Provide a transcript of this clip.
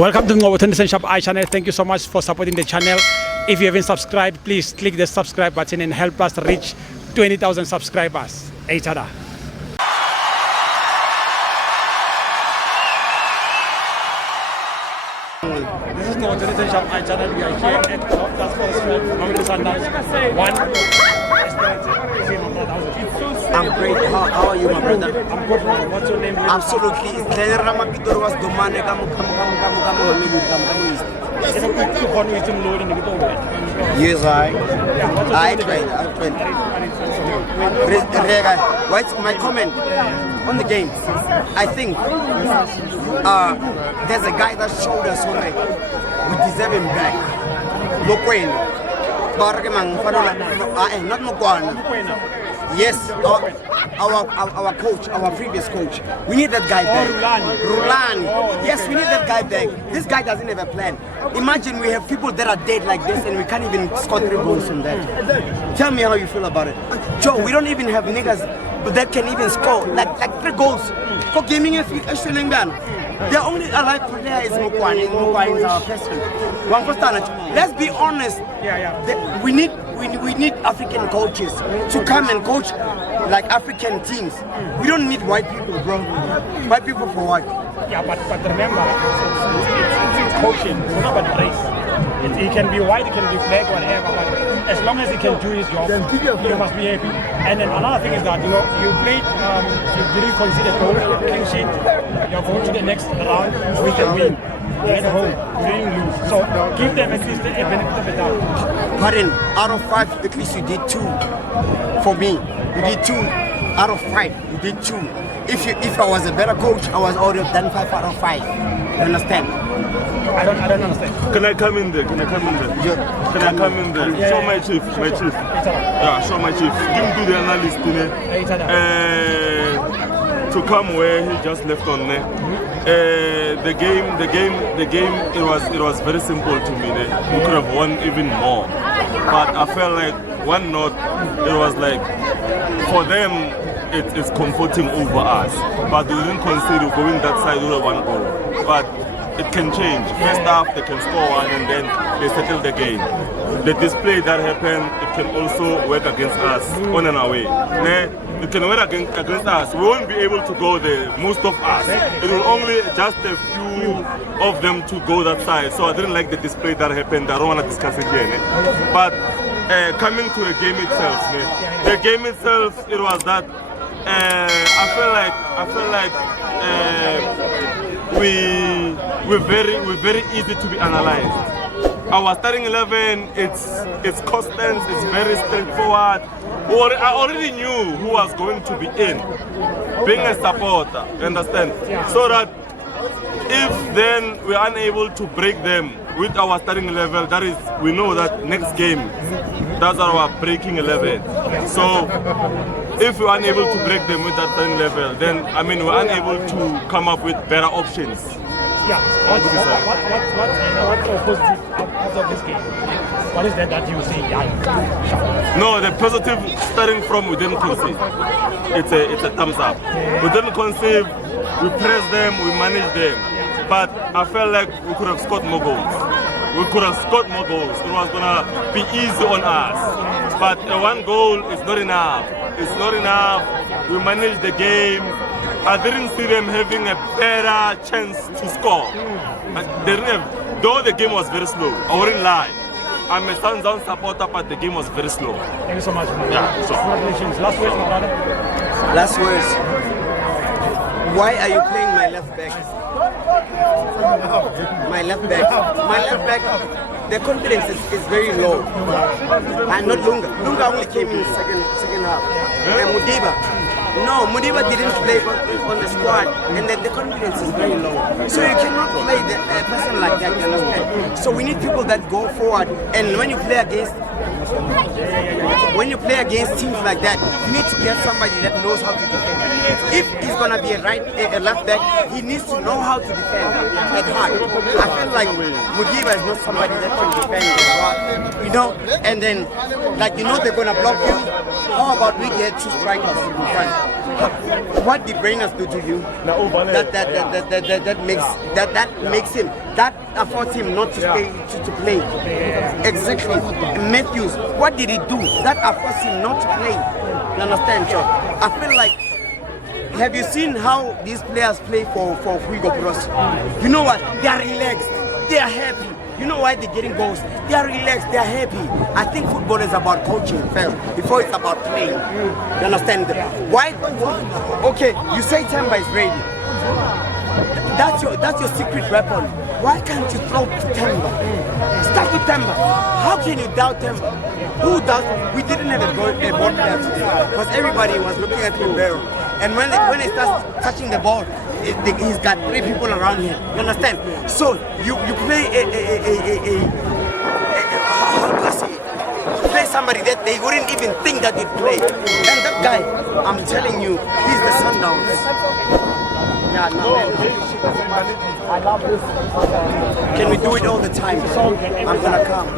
Welcome to Tunis Shop channel. Thank you so much for supporting the channel. If you haven't subscribed, please click the subscribe button and help us reach 20,000 subscribers. Each other. This is Tunis Shop channel. We are here at Mamelodi Sundowns. I'm great. How are you, my brother? I'm good. What's your name? Absolutely. Yes, I tried. What's my comment on the game? I think there's a guy that showed us already. We deserve him back. Not Mokwana. Yes, our coach, our previous coach. We need that guy back. Rulani. Yes, we need that guy back. This guy doesn't have a plan. Imagine we have people that are dead like this and we can't even score 3 goals from that. Tell me how you feel about it. Joe, we don't even have niggas that can even score like 3 goals. For gaming the only alive player is Mokwani. Mokwani is our president. Let's be honest. We need African coaches to come and coach like African teams. We don't need white people, bro. White people for what? Yeah, but remember, it's coaching. It's not about race. He can be white, he can be black, whatever. But as long as he can do his job, you must be happy. And then another thing is that you played, you didn't consider goal, clean sheet. You're going to the next round with a win. At home, you didn't lose. So give them at least a benefit of the doubt. Pardon, out of 5, at least you did 2 for me. You did 2 out of 5. You did 2. If I was a better coach, I was already done 5 out of 5. You understand? I don't understand. Can I come in there? Can I come in there? Can I come in there? Show my chief. My chief. Yeah, show my chief. Give me to the analyst, to come where he just left on there. The game. It was very simple to me. We could have won even more, but I felt like 1-0. It was like for them it's comforting over us, but they didn't consider going that side with 1 goal. But it can change. First half they can score 1 and then they settle the game. The display that happened, it can also work against us on and away. It can work against us. We won't be able to go there, most of us. It will only just a few of them to go that side. So I didn't like the display that happened. I don't want to discuss it here. But coming to the game itself, the game itself, it was that I feel like we're very easy to be analyzed. Our starting 11, it's constant, it's very straightforward. I already knew who was going to be in, being a supporter, you understand? So that if then we're unable to break them with our starting level, that is, we know that next game, that's our breaking 11. So if we're unable to break them with that starting level, then we're unable to come up with better options. Yeah. What's so positive out of this game? What is that you see? No, the positive starting from we didn't concede. It's a thumbs up. We didn't concede. We pressed them. We managed them. But I felt like we could have scored more goals. We could have scored more goals. It was gonna be easy on us. But 1 goal is not enough. It's not enough. We managed the game. I didn't see them having a better chance to score. They didn't have, though the game was very slow. I wouldn't lie. I'm a Sundowns supporter, but the game was very slow. Thank you so much. Yeah, so. Congratulations. Last words, my brother. Last words. Why are you playing my left back? My left back, the confidence is very low. And not Lunga. Lunga only came in second half. And Mudiba didn't play on the squad, and then the confidence is very low. So you cannot play a person like that, you understand? So we need people that go forward, and when you play against teams like that, you need to get somebody that knows how to defend. If he's gonna be a left back, he needs to know how to defend at heart. I feel like Mudiba is not somebody that can defend as well, and then they're gonna block you. How about we get 2 strikers in front? What did Rangers do to you? That makes him, that affords him not to stay to play. Exactly. Matthews, what did he do? That affords him not to play. You understand, John? I feel like, have you seen how these players play for Hugo Bros? You know what? They are relaxed. They are happy. You know why they're getting goals? They are relaxed, they are happy. I think football is about coaching first, before it's about playing. You understand? Why? Okay, you say Temba is ready. That's your secret weapon. Why can't you throw Temba? Start with Temba. How can you doubt Temba? Who doubts? We didn't have a ball player today because everybody was looking at Ribeiro. And when he starts touching the ball, he's got 3 people around him. You understand? So you play how do I say it? You play somebody that they wouldn't even think that you'd play. And that guy, I'm telling you, he's the Sundowns. Yeah, no, I love this. Can we do it all the time? I'm gonna come.